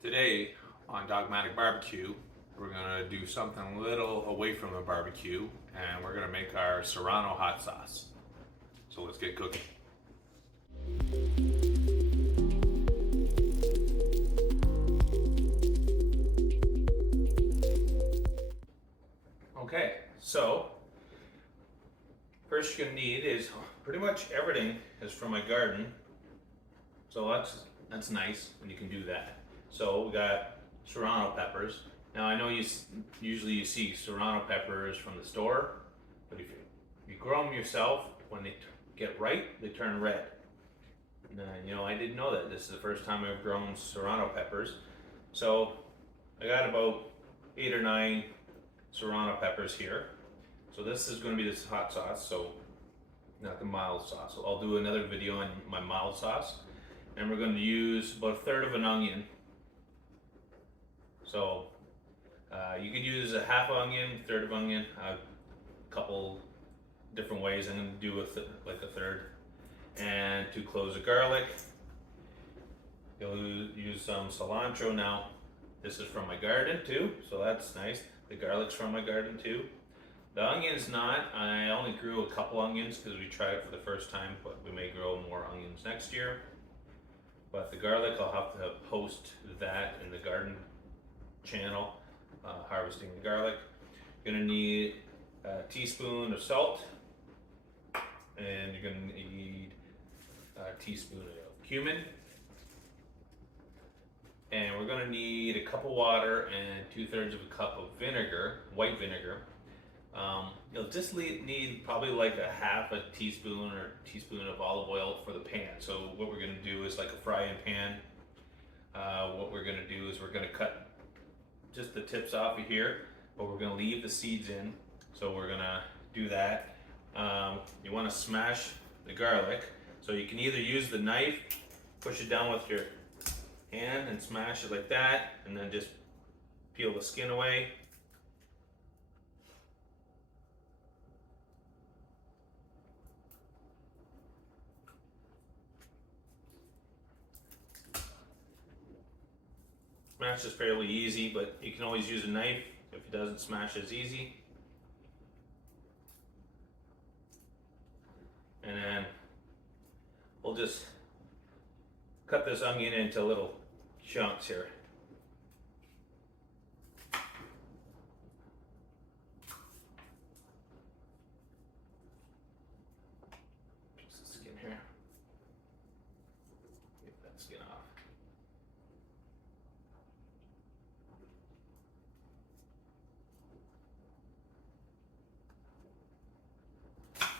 Today on Dogmatic Barbecue, we're going to do something a little away from the barbecue, and we're going to make our Serrano hot sauce. So let's get cooking. Okay, so first you're going to need is pretty much everything is from my garden. So that's nice when you can do that. So we got Serrano peppers. Now I know usually you see Serrano peppers from the store, but if you grow them yourself, when they get ripe, they turn red. And, I didn't know that. This is the first time I've grown Serrano peppers. So I got about 8 or 9 Serrano peppers here. So this is going to be this hot sauce, so not the mild sauce. So I'll do another video on my mild sauce. And we're going to use about 1/3 of an onion. So you could use a half onion, 1/3 of onion, a couple different ways. I'm going to do like a 1/3. And 2 cloves of garlic. You'll use some cilantro. Now, this is from my garden too, so that's nice. The garlic's from my garden too. The onion's not. I only grew a couple onions because we tried it for the first time, but we may grow more onions next year. But the garlic, I'll have to post that in the garden channel, harvesting the garlic. You're gonna need a teaspoon of salt, and you're gonna need a teaspoon of cumin. And we're gonna need a cup of water and 2/3 of a cup of vinegar, white vinegar. You'll just need probably like a half a teaspoon or teaspoon of olive oil for the pan. So what we're gonna do is like a frying pan. What we're gonna do is we're gonna cut just the tips off of here, but we're gonna leave the seeds in. So we're gonna do that. You wanna smash the garlic. So you can either use the knife, push it down with your hand and smash it like that, and then just peel the skin away. Smash is fairly easy, but you can always use a knife if it doesn't smash as easy. And then we'll just cut this onion into little chunks here. Just the skin here. Get that skin off.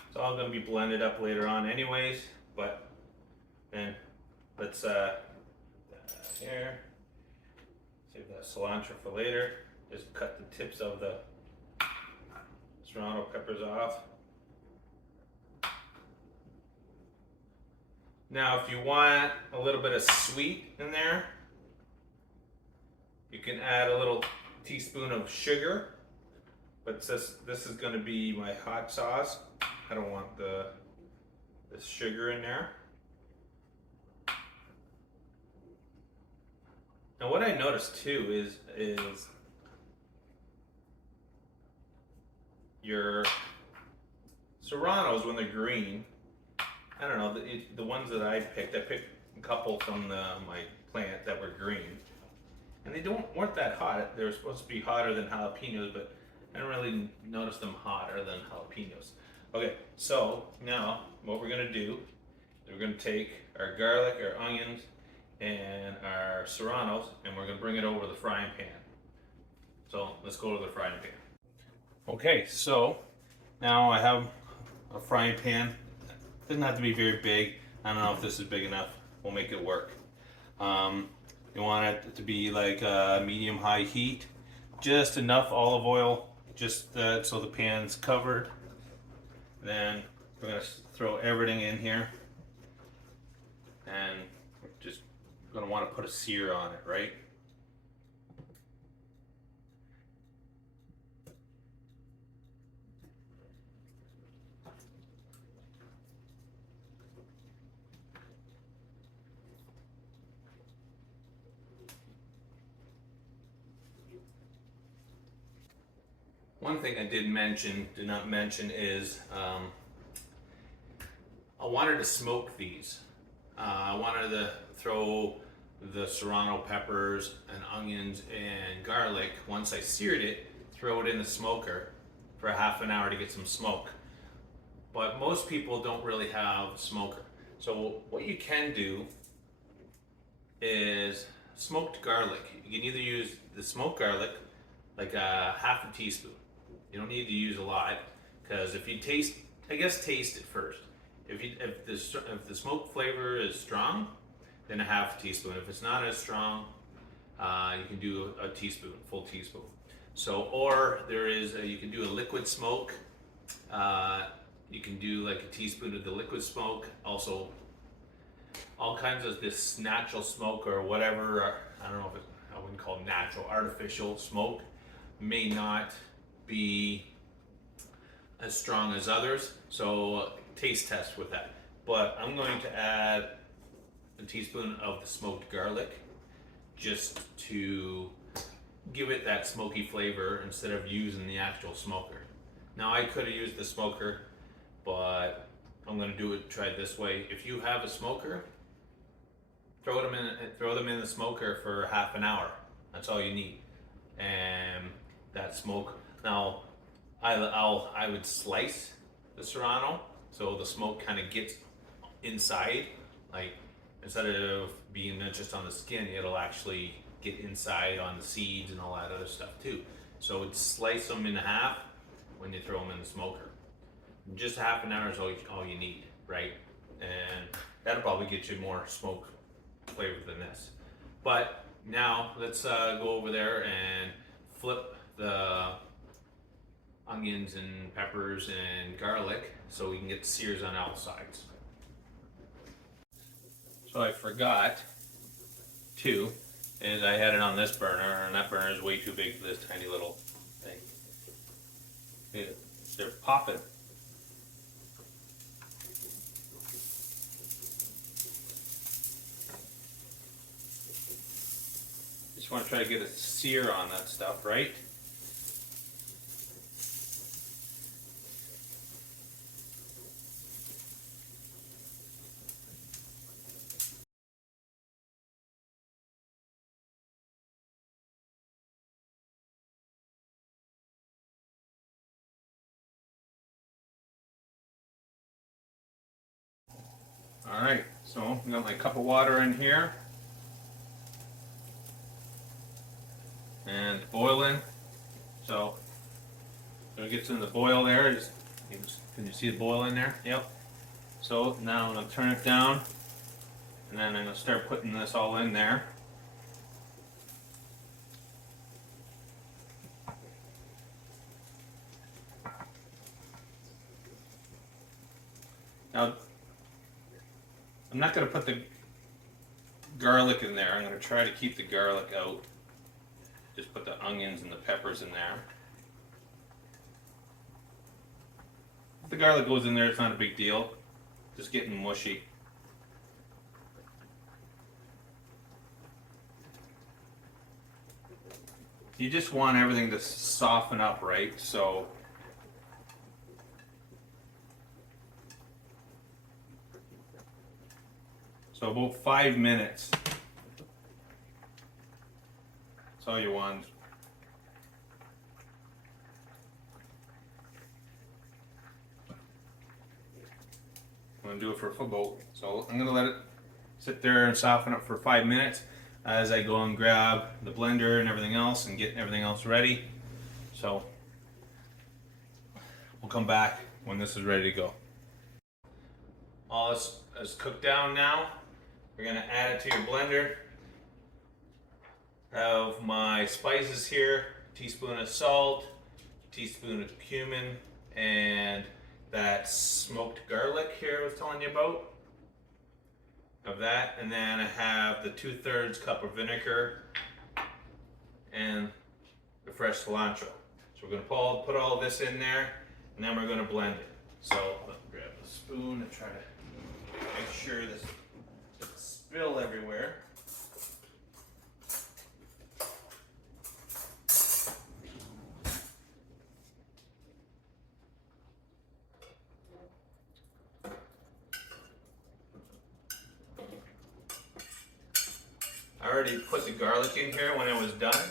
It's all going to be blended up later on anyways, but then let's here, save that cilantro for later. Just cut the tips of the Serrano peppers off. Now if you want a little bit of sweet in there, you can add a little teaspoon of sugar, but this is going to be my hot sauce. I don't want this sugar in there. Now what I noticed too is your Serranos, when they're green, I don't know, the ones that I picked a couple from my plant that were green, and they weren't that hot. They were supposed to be hotter than jalapenos, but I don't really notice them hotter than jalapenos. Okay, so now what we're gonna do is we're gonna take our garlic, our onions, and our Serranos, and we're gonna bring it over the frying pan. So let's go to the frying pan. Okay, so now I have a frying pan. It doesn't have to be very big. I don't know if this is big enough. We'll make it work. You want it to be like medium-high heat. Just enough olive oil, just so the pan's covered. Then we're gonna throw everything in here, and we're just gonna want to put a sear on it, right? One thing I did not mention is I wanted to smoke these. I wanted to throw the serrano peppers and onions and garlic. Once I seared it, throw it in the smoker for half an hour to get some smoke. But most people don't really have a smoker. So what you can do is smoked garlic. You can either use the smoked garlic, like a half a teaspoon. You don't need to use a lot, because if you taste it first. If the smoke flavor is strong, then a half a teaspoon. If it's not as strong, you can do a teaspoon, full teaspoon. So, or you can do a liquid smoke. You can do like a teaspoon of the liquid smoke. Also, all kinds of this natural smoke or whatever. I don't know if I wouldn't call it natural, artificial smoke may not be as strong as others. So taste test with that. But I'm going to add a teaspoon of the smoked garlic just to give it that smoky flavor instead of using the actual smoker. Now I could have used the smoker, but I'm going to try it this way. If you have a smoker, throw them in the smoker for half an hour. That's all you need. And that smoke. Now I would slice the serrano so the smoke kind of gets inside, like instead of being just on the skin, it'll actually get inside on the seeds and all that other stuff too. So it's slice them in half when you throw them in the smoker. Just half an hour is all you need, right? And that'll probably get you more smoke flavor than this. But now let's go over there and flip the onions and peppers and garlic so we can get sears on all sides. So I forgot too, is I had it on this burner, and that burner is way too big for this tiny little thing. They're popping. Just want to try to get a sear on that stuff, right? All right, so I got my cup of water in here, and boiling. So when it gets in the boil there, can you see the boil in there? Yep. So now I'm gonna turn it down, and then I'm gonna start putting this all in there. Now, I'm not going to put the garlic in there. I'm going to try to keep the garlic out. Just put the onions and the peppers in there. If the garlic goes in there, it's not a big deal. Just getting mushy. You just want everything to soften up, right? So about 5 minutes. That's all you want. I'm gonna do it for about, so I'm gonna let it sit there and soften up for 5 minutes as I go and grab the blender and everything else and get everything else ready. So we'll come back when this is ready to go. All this is cooked down now. We're gonna add it to your blender. I have my spices here, a teaspoon of salt, a teaspoon of cumin, and that smoked garlic here I was telling you about. Of that, and then I have the 2/3 cup of vinegar and the fresh cilantro. So we're gonna put all this in there, and then we're gonna blend it. So let me grab a spoon and try to make sure this doesn't spill everywhere. already put the garlic in here when it was done,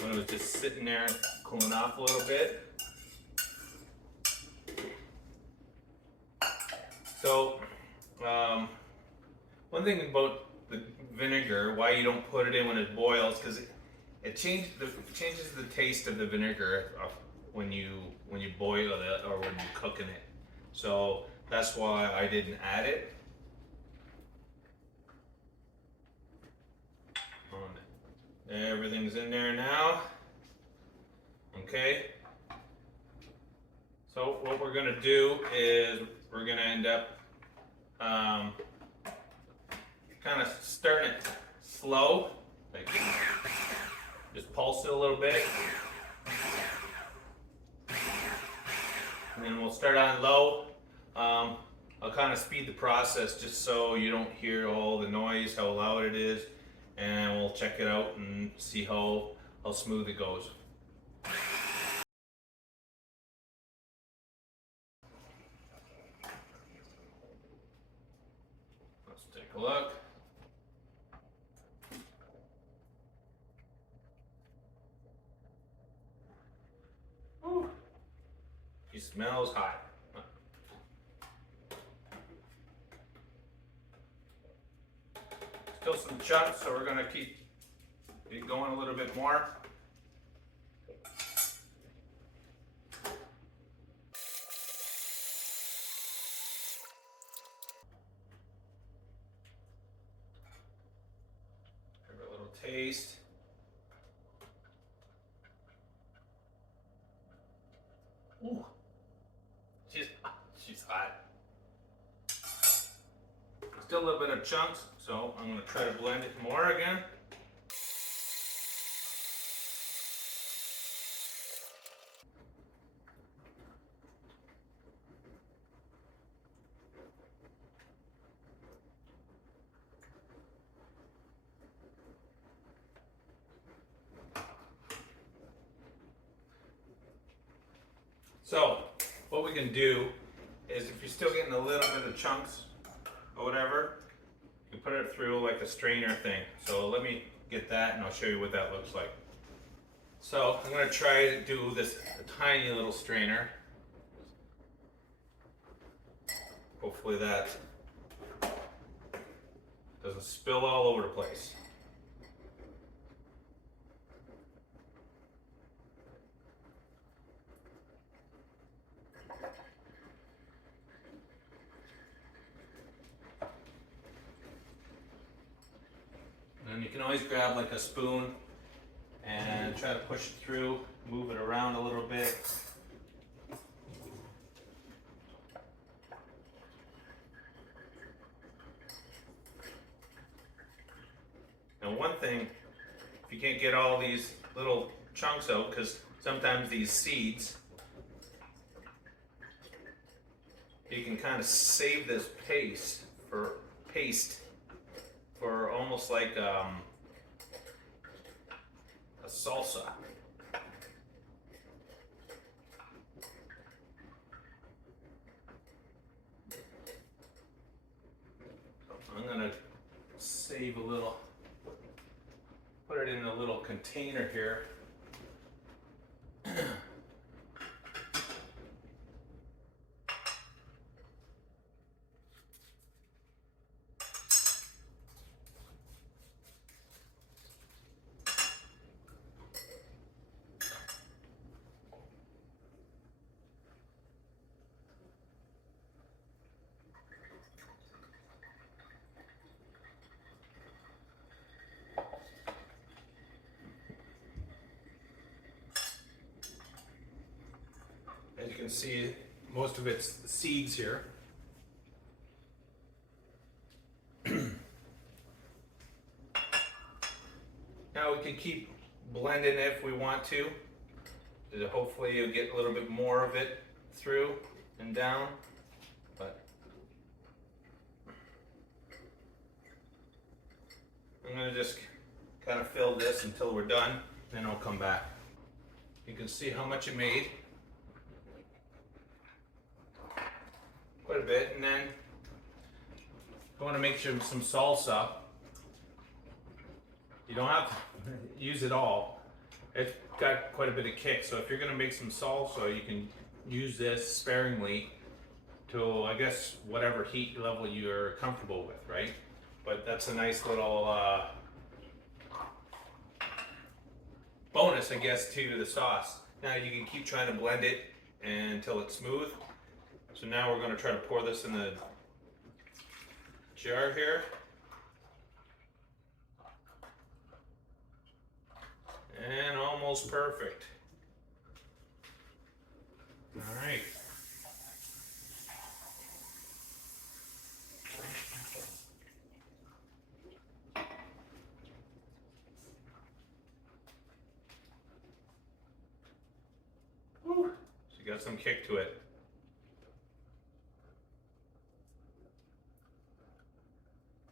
when it was just sitting there cooling off a little bit. So, one thing about the vinegar, why you don't put it in when it boils, because it changes the taste of the vinegar when you boil it or when you're cooking it. So that's why I didn't add it. Everything's in there now. Okay. So what we're gonna do is we're gonna end up kind of stirring it slow, like just pulse it a little bit, and then we'll start on low. I'll kind of speed the process just so you don't hear all the noise, how loud it is, and we'll check it out and see how smooth it goes. Let's take a look. Ooh, he smells hot. Still some chunks, so we're gonna keep it going a little bit more. Give it a little taste. Ooh, she's hot. Still a little bit of chunks, so I'm going to try to blend it more again. So what we can do is, if you're still getting a little bit of chunks or whatever, you put it through like a strainer thing. So let me get that and I'll show you what that looks like. So I'm going to try to do this tiny little strainer. Hopefully that doesn't spill all over the place. And you can always grab like a spoon and try to push it through, move it around a little bit. And one thing, if you can't get all these little chunks out, because sometimes these seeds, you can kind of save this paste for almost like a salsa. I'm gonna save a little, put it in a little container here. As you can see, most of it's seeds here. Now we can keep blending it if we want to. Hopefully you'll get a little bit more of it through and down. But I'm going to just kind of fill this until we're done, then I'll come back. You can see how much it made. Quite a bit, and then I want to make some salsa. You don't have to use it all. It's got quite a bit of kick, so if you're gonna make some salsa, you can use this sparingly to, I guess, whatever heat level you're comfortable with, right? But that's a nice little bonus, I guess, to the sauce. Now you can keep trying to blend it until it's smooth. So now we're gonna try to pour this in the jar here. And almost perfect. All right. Whew. So you got some kick to it.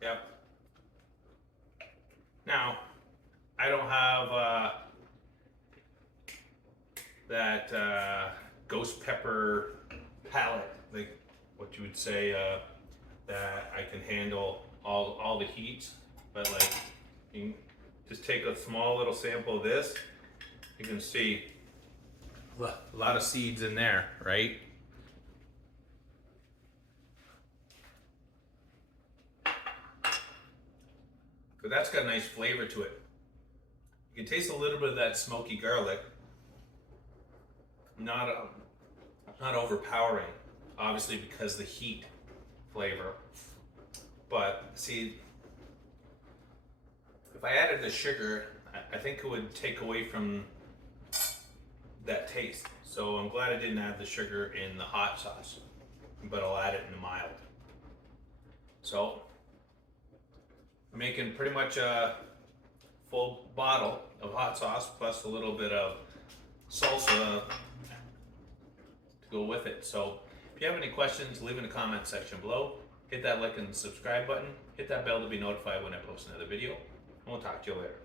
Yep. Now, I don't have that ghost pepper palette, like what you would say, that I can handle all the heats, but like, you can just take a small little sample of this. You can see a lot of seeds in there, right? But that's got a nice flavor to it. You can taste a little bit of that smoky garlic. Not overpowering, obviously, because the heat flavor. But see, if I added the sugar, I think it would take away from that taste. So I'm glad I didn't add the sugar in the hot sauce, but I'll add it in the mild. So I'm making pretty much a full bottle of hot sauce plus a little bit of salsa to go with it. So if you have any questions, leave in the comment section below. Hit that like and subscribe button. Hit that bell to be notified when I post another video. And we'll talk to you later.